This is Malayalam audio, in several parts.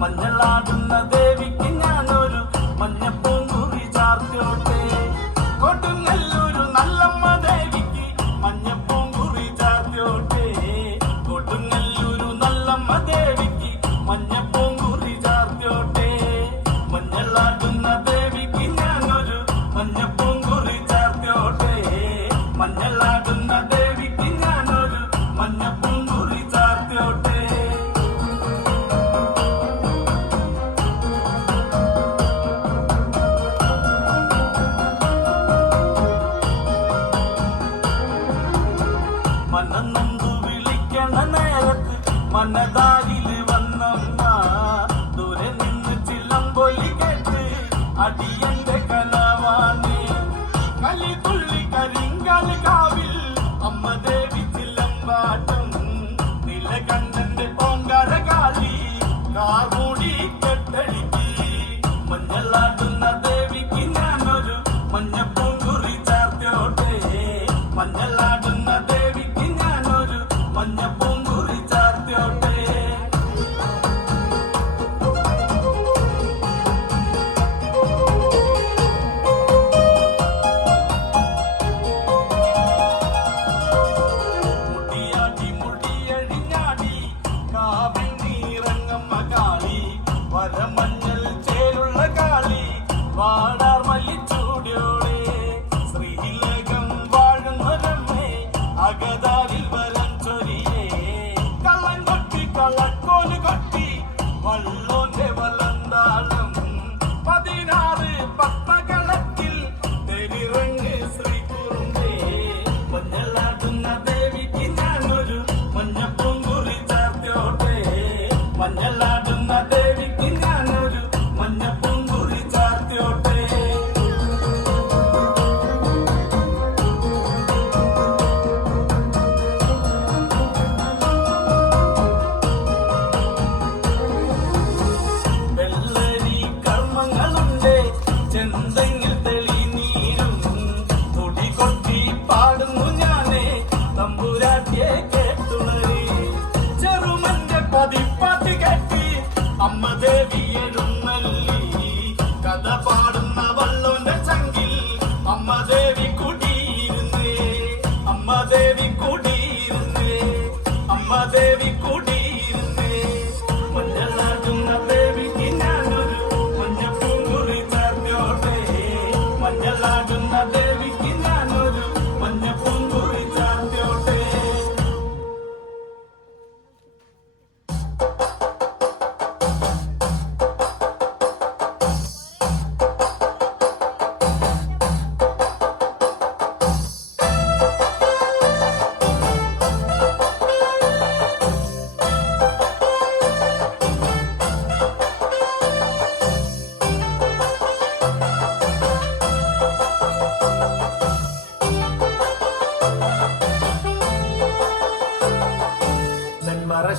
മഞ്ഞളാടുന്ന ദേവിക്ക് ഞാനൊരു മഞ്ഞപ്പൂങ്കുറി ചാർത്തിയോട്ടെ. കൊടുങ്ങല്ലൂരു നല്ലമ്മ ദേവിക്ക് മഞ്ഞപ്പൂങ്കുറി ചാർത്തിയോട്ടെ. കൊടുങ്ങല്ലൂരു നല്ലമ്മ ദേവിക്ക് മഞ്ഞപ്പൂങ്കുറി ചാർത്തിയോട്ടെ. മഞ്ഞളാടുന്ന ദേവിക്ക് ഞാനൊരു മഞ്ഞപ്പൂങ്കുറി ചാർത്തിയോട്ടെ. മഞ്ഞളാടുന്ന ദേവിക്ക് ഞാനൊരു മഞ്ഞപ്പൂങ്കുറി ചാർത്തിയോട്ടെ. മനന്നൊന്നു വിളിക്കണ നേരത്ത് മനതാരില് വന്നമ്മ. ദൂരെ നിന്ന് ചിലമ്പൊലി കേട്ട് അടിയന്റെ കനവാണ്. കലി തുള്ളി കരിങ്കാല് കാവിൽ അമ്മ ദേവി ചിലമ്പാട്ടും. നിലകണ്ഠന്റെ പൊങ്കാര കാളി കാർമൂടി കെട്ടടിക്ക്. മഞ്ഞളാടുന്ന ദേവിക്ക് ഞാനൊരു മഞ്ഞപ്പൂങ്കുറി ചാർത്തിയോട്ടെ. മഞ്ഞളാടുന്ന ദേവിക്ക് ഞാനൊരു മഞ്ഞപ്പൂങ്കുറി ചാർത്തിയോട്ടെ. മുടിയാടി മുടിയഴിഞ്ഞാടി കാവിൽ നീറങ്ങമ്മ കാളി. വരമഞ്ഞൾ ചേലുള്ള കാളി വാടാർ മല്ലിച്ചൂടിയോടെ. ശ്രീലേഖം വാഴുന്നൊരമ്മേ അകതാരിൽ വരം ചൊരിയേ. കള്ളം കൊട്ടി കള്ളക്കോല് കൊട്ടി വള്ളോന്റെ വലന്താളം. 16 പത്മകളത്തിൽ തെരിറങ്ങ് ശ്രീകുറുമ്പേ. മഞ്ഞളാടുന്ന ദേവിക്ക് ഞാനൊരു മഞ്ഞപ്പൂങ്കുറി ചാർത്തിയോട്ടെ. മഞ്ഞളാടുന്ന ദേവിക്ക് ഞാനൊരു മഞ്ഞപ്പൂങ്കുറി ചാർത്തിയോട്ടെ. വെള്ളരി കർമ്മങ്ങളുണ്ട് ചെന്തെങ്ങിൽ തെളിനീരും. തുടി കൊട്ടി പാടുന്നു ഞാനേ തമ്പുരാട്ടിയെ കേട്ടുണരി. ചെറുമന്റെ പതിപ്പാട്ട് കെട്ടി അമ്മ ദേവി എഴുന്നള്ളി. കഥ പാടുന്ന വള്ളോന്റെ ചങ്കിൽ അമ്മ ദേവി കുടിയിരുന്നേ. അമ്മ ദേവി കുടിയിരുന്നേ. അമ്മ ദേവി കുടിയിരുന്നേ. മഞ്ഞളാടുന്ന ദേവിക്ക് ഞാനൊരു മഞ്ഞപ്പൂങ്കുറി ചാർത്തിയോട്ടെ. മഞ്ഞളാടുന്ന ദേവിക്ക് ഞാനൊരു മഞ്ഞപ്പൂങ്കുറി ചാർത്തിയോട്ടെ.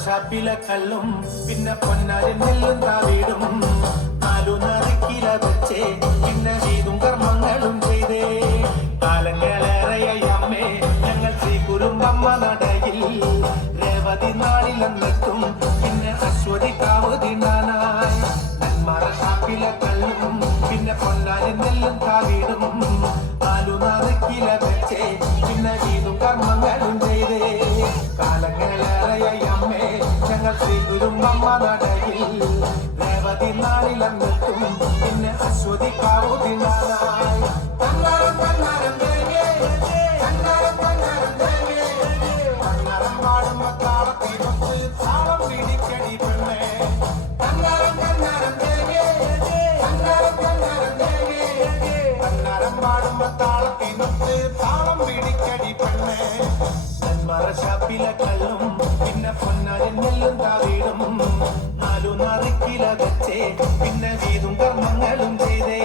ഷാപ്പിലെ കല്ലും പിന്നെ പൊന്നാരി നെല്ലും താവീടും. 4 നറുക്കില വെച്ചേ പിന്നെ വീതും കർമ്മങ്ങളും ചെയ്തേ. കാലങ്ങളേറെയായി അമ്മേ ഞങ്ങൾ ശ്രീകുറുമ്പമ്മ നടയിൽ. രേവതി നാളിലെന്നെത്തും പിന്നെ അശ്വതി കാവ് തിന്നാനായി. നെന്മറ ഷാപ്പിലെ കല്ലും പിന്നെ പൊന്നാരി നെല്ലും താവീടും. 4 നറുക്കില വെച്ചേ പിന്നെ വീതും കർമ്മങ്ങളും ചെയ്തേ. കാലങ്ങളേറെയായി അമ്മേ ഞങ്ങൾ ശ്രീകുറുമ്പമ്മ നടയിൽ. രേവതി നാളിലെന്നെത്തും പിന്നെ അശ്വതി കാവു തിന്നാനായി. തന്നാരം തന്നാരം തേങ്ങേ തന്നാരം തന്നാരം തേങ്ങേ. തന്നാരം പാടുമ്പോ താളത്തിനൊത്ത് താളം പിടിക്കടി പെണ്ണേ. തന്നാരം തന്നാരം തേങ്ങേ തന്നാരം തന്നാരം തേങ്ങേ. തന്നാരം പാടുമ്പോ താളത്തിനൊത്ത് താളം പിടിക്കടി പെണ്ണേ. ഷാപ്പിലെ കല്ലും പിന്നെ പൊന്നാരി നെല്ലും താവീടും. 4 നറുക്കില വെച്ചേ പിന്നെ വീതും കർമ്മങ്ങളും ചെയ്തേ.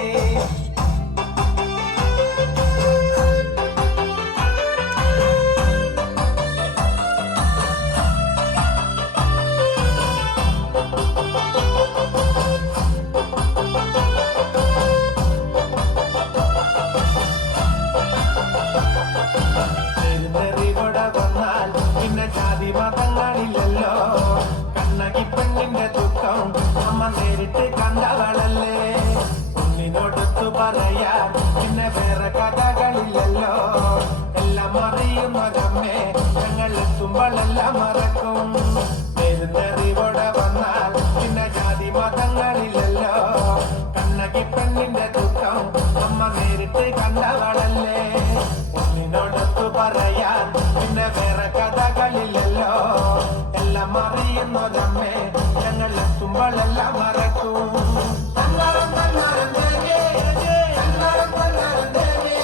ജാതി മതങ്ങളില്ലല്ലോ. കണ്ണകി പെണ്ണിന്റെ ദുഃഖം അമ്മ നേരിട്ട് കണ്ടവളല്ലേ. ഒന്നിനോടൊത്തു പറയാ പിന്നെ വേറെ കഥകളില്ലല്ലോ. എല്ലാം അറിയുന്നതമ്മേ, ഞങ്ങൾ എത്തുമ്പോഴെല്ലാം മറക്കും. പെരുന്നറിവോടെ വന്നാൽ പിന്നെ ജാതി മതങ്ങളില്ലല്ലോ. കണ്ണകി പെണ്ണിന്റെ ദുഃഖം അമ്മ നേരിട്ട് കണ്ടവളല്ലേ. ഒന്നിനോടൊത്തു പറയാൻ പിന്നെ വേറെ കഥകളില്ലല്ലോ. എല്ലാം അറിയുന്നതമ്മേ, ഞങ്ങൾ എത്തുമ്പോഴെല്ലാം മറക്കും. തന്നാരം തന്നാരം ദേവേ, തന്നാരം തന്നാരം ദേവേ,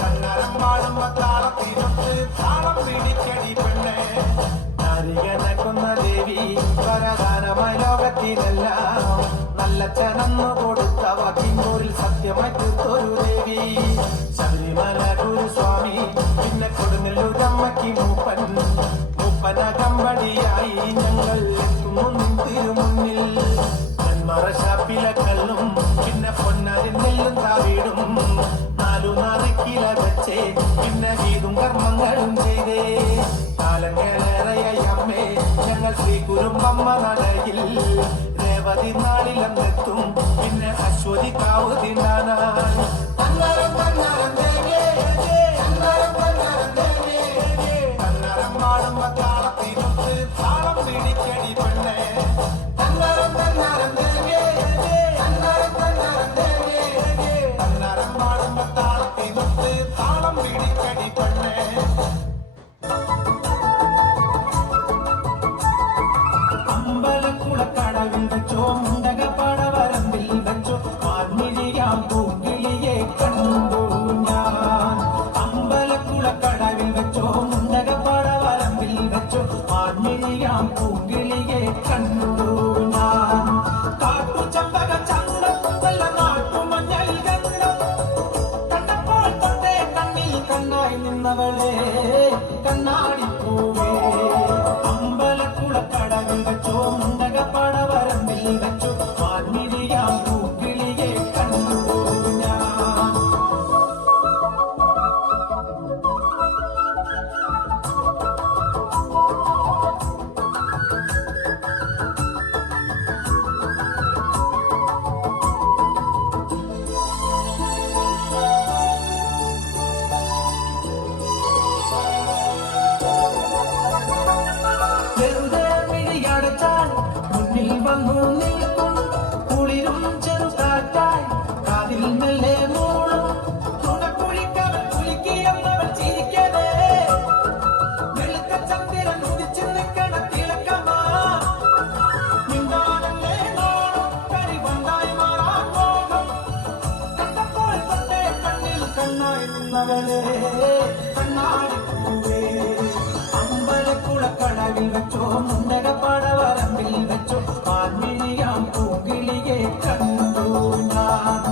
തന്നാരം പാടുമ്പോ താളത്തിനൊത്ത് താളം പിടിക്കടി പെണ്ണേ. നാരികനക്കുന്ന ദേവി വരദാനമായ ലോകത്തിനെല്ലാം നല്ല ചനന്നു കൊടുത്തവ കിങ്കൂരിൽ സത്യമായി തീർത്തൊരു ദേവി. ശബരിമല ഗുരുസ്വാമി പിന്നെ കൊടുങ്ങല്ലൂരമ്മയ്ക്ക് മൂപ്പൻ. മൂപ്പനകമ്പടിയായി ഞങ്ങൾ എത്തുന്നു നിൻ തിരുമുന്നിൽ. മൺമറശാപ്പിലെ കല്ലും പിന്നെ പൊന്നാരി നെല്ലും താവീടും. 4 കില വെച്ചേ പിന്നെ വീതും കർമ്മങ്ങളും ചെയ്തേ. കാലങ്ങളേറെയായി അമ്മേ ഞങ്ങൾ ശ്രീ കുരുമ്പമ്മ നടയിൽ. രേവതി നാളിലെത്തും പിന്നെ അശ്വതി കാവ് തിന്നാനായി. തന്നാരം തന്നാരം ദേവേ, തന്നാരം തന്നാരം ദേവേ, തന്നാരം പാടുമ്പോ താളത്തിനൊത്ത് താളം പിടിക്കടി പെണ്ണേ. തന്നാരം തന്നാരം ദേവേ, തന്നാരം തന്നാരം ദേവേ, തന്നാരം പാടുമ്പോ താളത്തിനൊത്ത് താളം പിടിക്കടി പെണ്ണേ. അമ്പലക്കുളക്കടവിൽ വെച്ചോ മുണ്ടകപ്പാടവരമ്പിൽ വെച്ചോ മാൻമിഴിയാം പൂങ്കിളിയെ കണ്ടു ഞാൻ. അമ്പലക്കുളക്കടവിൽ വെച്ചോ മുണ്ടകപ്പാടവരമ്പിൽ വെച്ചോ മാൻമിഴിയാം പൂങ്കിളിയെ കണ്ടു ഞാൻ. കാട്ടു ചമ്പക ചന്തം വല്ല നാട്ടുമഞ്ഞൾ ഗന്ധം കണ്ടപ്പോൾ തൊട്ടേ കണ്ണിൽ കണ്ണായി നിന്നവളെ കണ്ണാടിപ്പൂവേ. അമ്പലക്കുളക്കടവിൽ വെച്ചോ മുണ്ടകപ്പാടവരമ്പിൽ വെച്ചോ മാൻമിഴിയാം പൂങ്കിളിയെ കണ്ടു ഞാൻ. വെറുതെ മിഴിയടച്ചാൽ മുന്നിൽ വന്നു നിൽക്കും കുളിരും ചെറുകാറ്റായി കാതിൽ മെല്ലെ മൂളും. തുണക്കുഴിക്കവൻ കുളിക്കിയെന്നവൻ ചിരിക്കവേ. വെളുത്ത ചന്ദ്രൻ ഉദിച്ചു നിൽക്കണ തിളക്കമാ. മിണ്ടാനല്ലേ നോണം കരിവണ്ടായി മാറാൻ മോഹം. കണ്ടപ്പോൾ തൊട്ടേ കണ്ണിൽ കണ്ണായി നിന്നവളെ കണ്ണാടിപ്പൂവേ. അമ്പലക്കുളക്കടവിൽ വെച്ചോ മുണ്ടകപ്പാടവരമ്പിൽ വെച്ചോ മാൻമിഴിയാം പൂങ്കിളിയെ കണ്ടു ഞാൻ.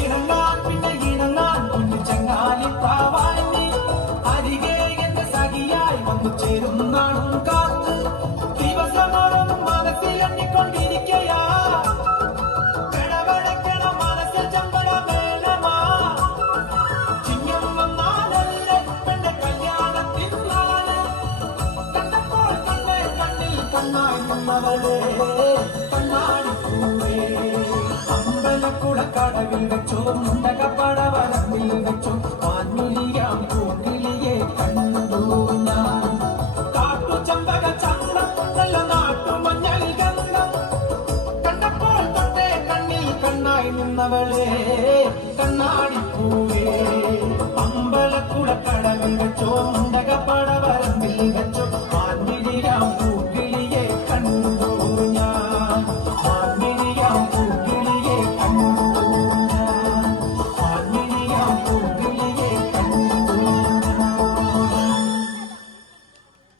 ഇണങ്ങാൻ പിന്നെ ഇണങ്ങാൻ കുഞ്ഞു ചങ്ങാലിപ്പാവായി നീ അരികെ എന്റെ സഖിയായി വന്നു ചേരുന്നാണും കാത്ത്. ദിവസമോറും മനസ്സിൽ എണ്ണിക്കൊണ്ടിരിക്കയാ. കിടവടക്കണ മനസ്സിൽ ചമ്പട വേണമാ. ചിങ്ങം വന്നാലല്ലേ പെണ്ടെ കല്യാണത്തിനാല്. കണ്ടപ്പോൾ കണ്ണേ കണ്ണിൽ കണ്ണായി നിന്നവളെ കണ്ണാടിപ്പൂവേ. അമ്പലക്കുളക്കടവിൽ വെച്ചോ മുണ്ടകപ്പാടവരമ്പിൽ വെച്ചോ മാൻമിഴിയാം പൂങ്കിളിയെ കണ്ടു ഞാൻ. കാട്ടു ചമ്പക ചന്തം നല്ല നാട്ടുമഞ്ഞൾ ഗന്ധം കണ്ടപ്പോൾ തൊട്ടേ കണ്ണിൽ കണ്ണായി നിന്നവളെ കണ്ണാടിപ്പൂവേ. അമ്പലക്കുളക്കടവിൽ വെച്ചോ മുണ്ടകപ്പാടവരമ്പിൽ വെച്ചോ